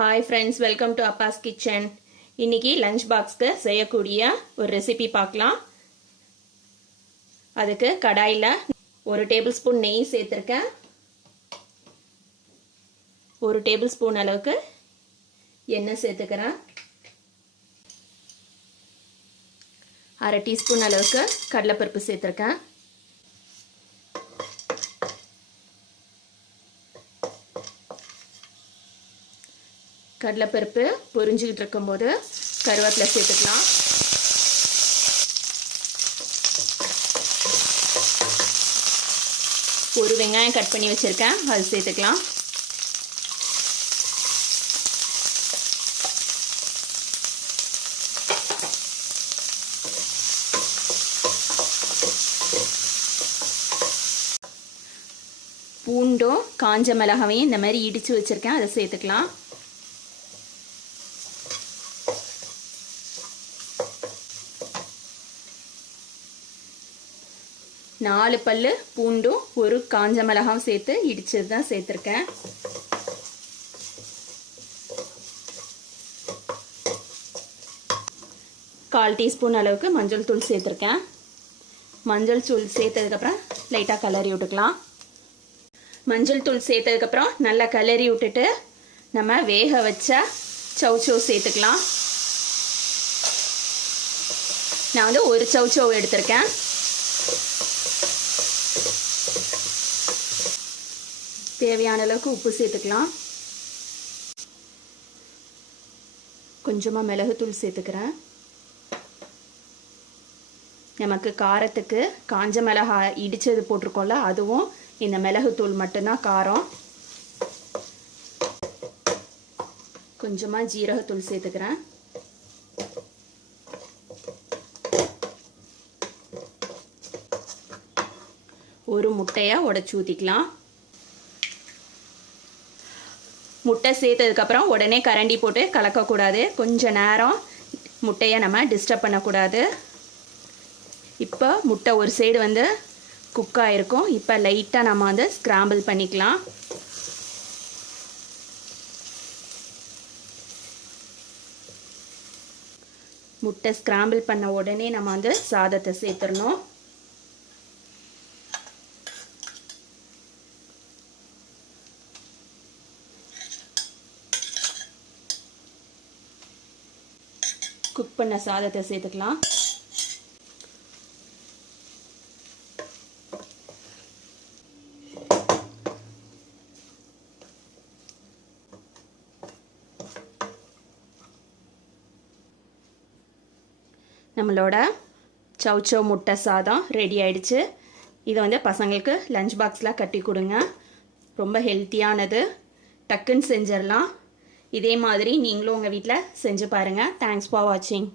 Hi friends, welcome to Appa's Kitchen. இன்னைக்கு lunch பாக்ஸ்க்கு செய்யக்கூடிய ஒரு ரெசிபி பார்க்கலாம். அதுக்கு கடாயில 1 டேபிள்ஸ்பூன் நெய் சேர்த்திருக்கேன். 1 டேபிள்ஸ்பூன் அளவுக்கு எண்ணெய் சேர்த்துக்கிறேன். 1/2 டீஸ்பூன் அளவுக்கு கடலைப்பருப்பு சேர்த்திருக்கேன். கடலைப்பருப்பு பொரிஞ்சிக்கிட்டு இருக்கும்போது கருவேப்பிலை சேர்த்துக்கலாம். ஒரு வெங்காயம் கட் பண்ணி வச்சுருக்கேன், அது சேர்த்துக்கலாம். பூண்டும் காஞ்ச மிளகாவையும் இந்த மாதிரி இடித்து வச்சுருக்கேன், அதை சேர்த்துக்கலாம். நாலு பல்லு பூண்டும் ஒரு காஞ்ச மிளகாவும் சேர்த்து இடிச்சது தான் சேர்த்துருக்கேன். கால் டீஸ்பூன் அளவுக்கு மஞ்சள் தூள் சேர்த்துருக்கேன். மஞ்சள் தூள் சேர்த்ததுக்கப்புறம் லைட்டாக கிளறி விட்டுக்கலாம். மஞ்சள் தூள் சேர்த்ததுக்கப்புறம் நல்லா கிளறி விட்டுட்டு நம்ம வேக வச்ச சௌச்சௌ சேர்த்துக்கலாம். நான் வந்து ஒரு சௌச்சௌ எடுத்திருக்கேன். தேவையான அளவுக்கு உப்பு சேர்த்துக்கலாம். கொஞ்சமாக மிளகுத்தூள் சேர்த்துக்கிறேன். நமக்கு காரத்துக்கு காஞ்ச மிளகாய் இடித்தது போட்டிருக்கோம்ல, அதுவும் இந்த மிளகுத்தூள் மட்டும்தான் காரம். கொஞ்சமாக ஜீரகத்தூள் சேர்த்துக்கிறேன். ஒரு முட்டையை உடைச்சி ஊற்றிக்கலாம். முட்டை சேர்த்ததுக்கப்புறம் உடனே கரண்டி போட்டு கலக்கக்கூடாது. கொஞ்சம் நேரம் முட்டையை நம்ம டிஸ்டர்ப் பண்ணக்கூடாது. இப்போ முட்டை ஒரு சைடு வந்து குக் ஆகிருக்கும். இப்போ லைட்டாக நம்ம வந்து ஸ்க்ராம்பிள் பண்ணிக்கலாம். முட்டை ஸ்க்ராம்பிள் பண்ண உடனே நம்ம வந்து சாதத்தை சேர்த்துடணும். குக் பண்ண சாதத்தை சேர்த்துக்கலாம். நம்மளோட சௌச்சௌ முட்டை சாதம் ரெடி ஆயிடுச்சு. இதை வந்து பசங்களுக்கு லஞ்ச் பாக்ஸில் கட்டி கொடுங்க. ரொம்ப ஹெல்த்தியானது, டக்குன்னு செஞ்சிடலாம். இதே மாதிரி நீங்களும் உங்கள் வீட்டில் செஞ்சு பாருங்கள். தேங்க்ஸ் ஃபார் வாட்சிங்.